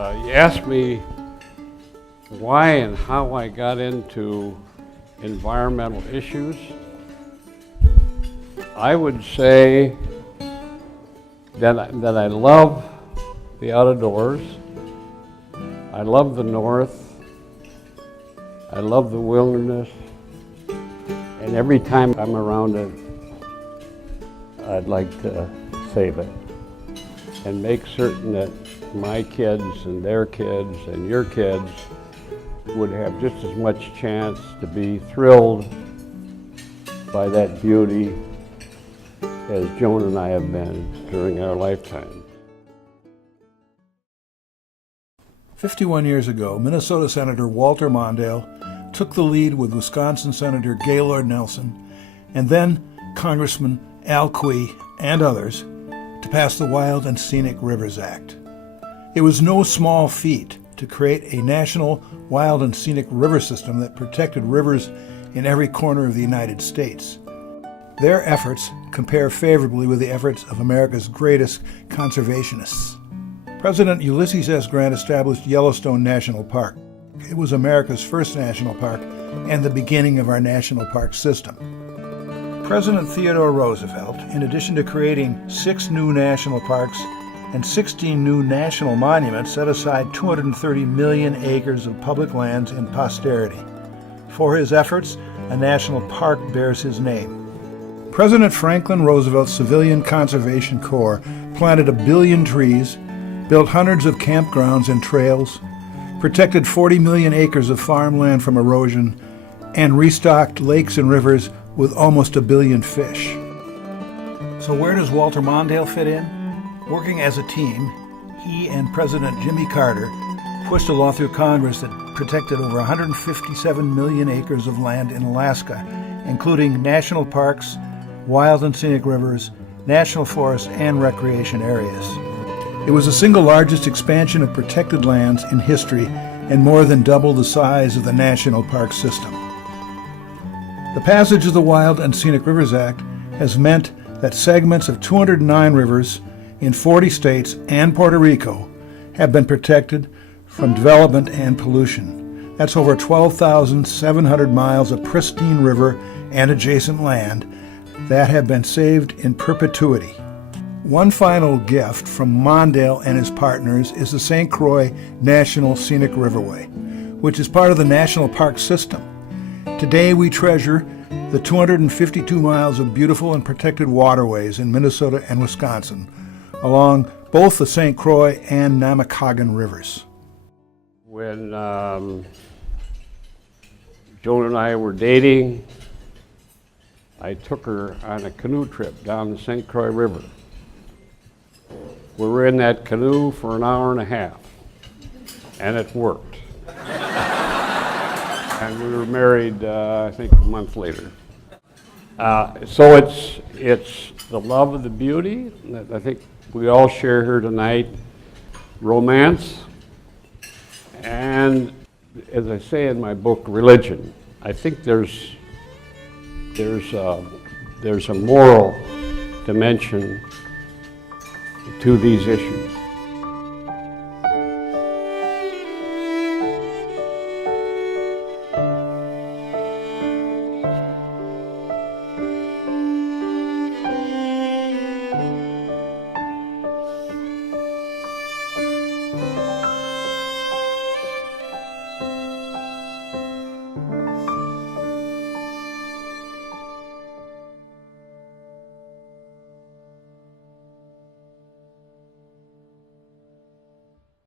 You asked me why and how I got into environmental issues. I would say that I love the outdoors. I love the North. I love the wilderness. And every time I'm around it, I'd like to save it and make certain that my kids and their kids and your kids would have just as much chance to be thrilled by that beauty as Joan and I have been during our lifetime. 51 years ago, Minnesota Senator Walter Mondale took the lead with Wisconsin Senator Gaylord Nelson and then Congressman Al Quie and others to pass the Wild and Scenic Rivers Act. It was no small feat to create a national wild and scenic river system that protected rivers in every corner of the United States. Their efforts compare favorably with the efforts of America's greatest conservationists. President Ulysses S. Grant established Yellowstone National Park. It was America's first national park and the beginning of our national park system. President Theodore Roosevelt, in addition to creating 6 new national parks and 16 new national monuments, set aside 230 million acres of public lands in posterity. For his efforts, a national park bears his name. President Franklin Roosevelt's Civilian Conservation Corps planted 1 billion trees, built hundreds of campgrounds and trails, protected 40 million acres of farmland from erosion, and restocked lakes and rivers with almost 1 billion fish. So where does Walter Mondale fit in? Working as a team, he and President Jimmy Carter pushed a law through Congress that protected over 157 million acres of land in Alaska, including national parks, wild and scenic rivers, national forests, and recreation areas. It was the single largest expansion of protected lands in history and more than double the size of the national park system. The passage of the Wild and Scenic Rivers Act has meant that segments of 209 rivers in 40 states and Puerto Rico have been protected from development and pollution. That's over 12,700 miles of pristine river and adjacent land that have been saved in perpetuity. One final gift from Mondale and his partners is the St. Croix National Scenic Riverway, which is part of the National Park System. Today we treasure the 252 miles of beautiful and protected waterways in Minnesota and Wisconsin, along both the St. Croix and Namakagon rivers. When Joan and I were dating, I took her on a canoe trip down the St. Croix River. We were in that canoe for an hour and a half, and it worked. And we were married, I think, a month later. So it's the love of the beauty that I think we all share here tonight, romance, and as I say in my book, religion. I think there's a moral dimension to these issues.